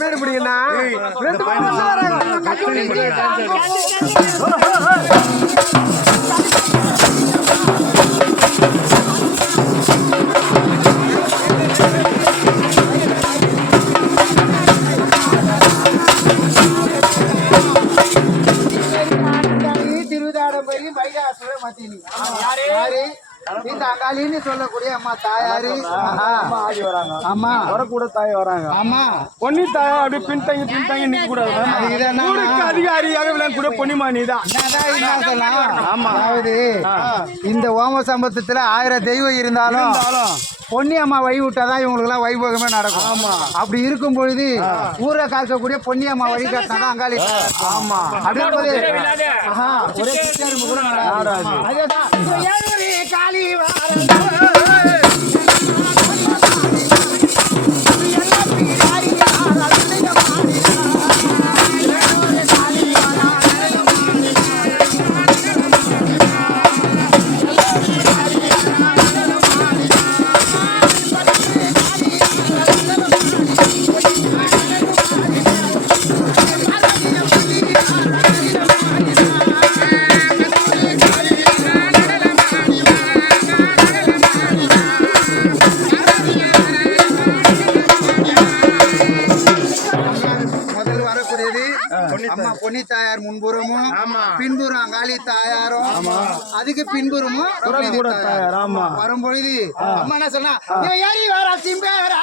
பேர் பிடிக்கண்ணா ரெண்டு வராங்க. திருவிதாடம்பரி மைகாசுர மத்தினி யாரு? இந்த சொல்லக்கூடிய அம்மா தாயாரு. ஆமா வரக்கூட தாய் வராங்க. ஆமா. பொன்னி தாய் அப்படியே பின்தங்கி பின்தங்கி நிக்க கூடாது ஊருக்கு அதிகாரியாக விளங்க கூட பொன்னிமா நீ தான். என்னதான் என்ன சொல்லலாம்? அதாவது இந்த ஓம சம்பந்தத்துல ஆயிரம் தெய்வம் இருந்தாலும் பொன்னி அம்மா வை விட்டாதான் இவங்களுக்கு எல்லாம் வைபோகமே நடக்கும். ஆமா. அப்படி இருக்கும் பொழுது ஊரை காக்கக்கூடிய பொன்னி அம்மா வழி காட்டினாதான் அங்காளி. ஆமா. அப்படிங்கும்போது ஆஹா, ஒரே சித்தரும் கூட காளி வாரம். வரக்கூடியது அம்மா பொன்னி தாயார் முன்புறமும் பின்புறம் அங்காளி தாயாரும் அதுக்கு பின்புறமும் வரக்கூடியது கூட தாயார், ஆமா. வரும் பொழுது அம்மா என்ன சொன்னா இவன் ஏறி வரா சிம்பேரா